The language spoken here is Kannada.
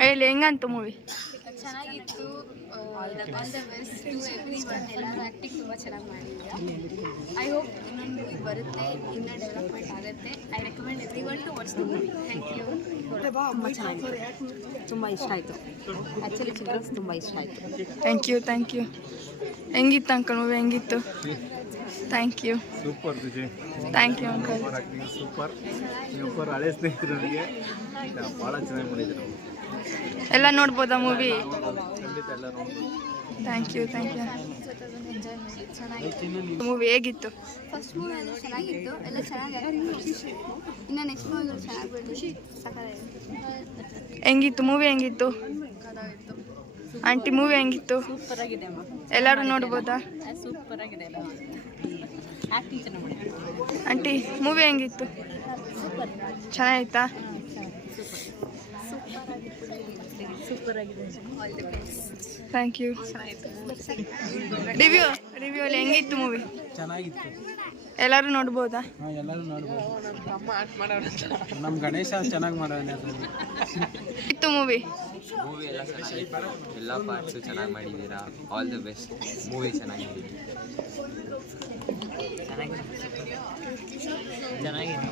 ಹೇಳಿ ಹೆಂಗಂತು ಮೂವಿ? ಚೆನ್ನಾಗಿತ್ತು. All the best to everyone. ಎಲ್ಲರೂ ಆ್ಯಕ್ಟಿಂಗ್ ತುಂಬ ಚೆನ್ನಾಗಿ ಮಾಡಿದ್ದೀರಾ. ಐ ಹೋಪ್ ಇನ್ನೊಂದು ಮೂವಿ ಬರುತ್ತೆ, ಇನ್ನೂ ಡೆವಲಪ್ಮೆಂಟ್ ಆಗುತ್ತೆ. I recommend everyone to watch the movie. Thank you. ತುಂಬ ಚೆನ್ನಾಗಿತ್ತು, ತುಂಬ ಇಷ್ಟ ಆಯಿತು. ಆ್ಯಕ್ಚುಲಿ ಚಿಲ್ಡ್ರನ್ಸ್ ತುಂಬ ಇಷ್ಟ ಆಯಿತು. Thank you. ಹೆಂಗಿತ್ತು ಅಂಕಲ್ ಮೂವಿ? ಹೆಂಗಿತ್ತು? Thank you. Super Vijay. Thank you uncle. Super ಹಳೆ ಸ್ನೇಹಿತರು ನನಗೆ ಭಾಳ ಚೆನ್ನಾಗಿ ಮಾಡಿದ್ರು. ಎಲ್ಲ ನೋಡ್ಬೋದಾ ಮೂವಿ? ಖಂಡಿತ ಎಲ್ಲ ನೋಡ್ಬೋದು. Thank you. ಮೂವಿ ಹೇಗಿತ್ತು? ಫಸ್ಟ್ ಮೂವಿ ಅಂದರೆ ಚೆನ್ನಾಗಿತ್ತು, ಎಲ್ಲ ಚೆನ್ನಾಗಿ ಇನ್ನು ನೆಕ್ಸ್ಟ್ ಮೂವಿಗಳು ಚೆನ್ನಾಗಿ ಬರಲಿ. ಹೆಂಗಿತ್ತು ಮೂವಿ? ಹೆಂಗಿತ್ತು ಆಂಟಿ? ಮೂವಿ ಹೆಂಗಿತ್ತು? ಸೂಪರಾಗಿದೆ ಅಮ್ಮ, ಎಲ್ಲರೂ ನೋಡ್ಬೋದಾ? ಸೂಪರಾಗಿದೆ ಎಲ್ಲ. ಆ್ಯಕ್ಟಿಂಗ್ ಚೆನ್ನಾಗಿ ಮಾಡಿದ್ರು. ಆಂಟಿ ಮೂವಿ ಹೆಂಗಿತ್ತು? ಚೆನ್ನಾಗಿತ್ತಾ? ಸೂಪರಾಗಿದೆ. Thank you. ರಿವ್ಯೂಲ್ಲಿ ಹೆಂಗಿತ್ತು ಮೂವಿ? ಚೆನ್ನಾಗಿತ್ತು, ಎಲ್ಲರೂ ನೋಡ್ಬೋದಾ? ಎಲ್ಲರೂ ನೋಡ್ಬೋದು. ನಮ್ಮ ಗಣೇಶ ಚೆನ್ನಾಗಿ ಮಾಡೋಣ. ಇತ್ತು ಮೂವಿ ಎಲ್ಲ ಚೆನ್ನಾಗಿತ್ತು, ಎಲ್ಲ ಪಾರ್ಟ್ಸು ಚೆನ್ನಾಗಿ ಮಾಡಿದ್ದೀರಾ. All the best. ಮೂವಿ ಚೆನ್ನಾಗಿದೆ. ಚೆನ್ನಾಗಿದೆ.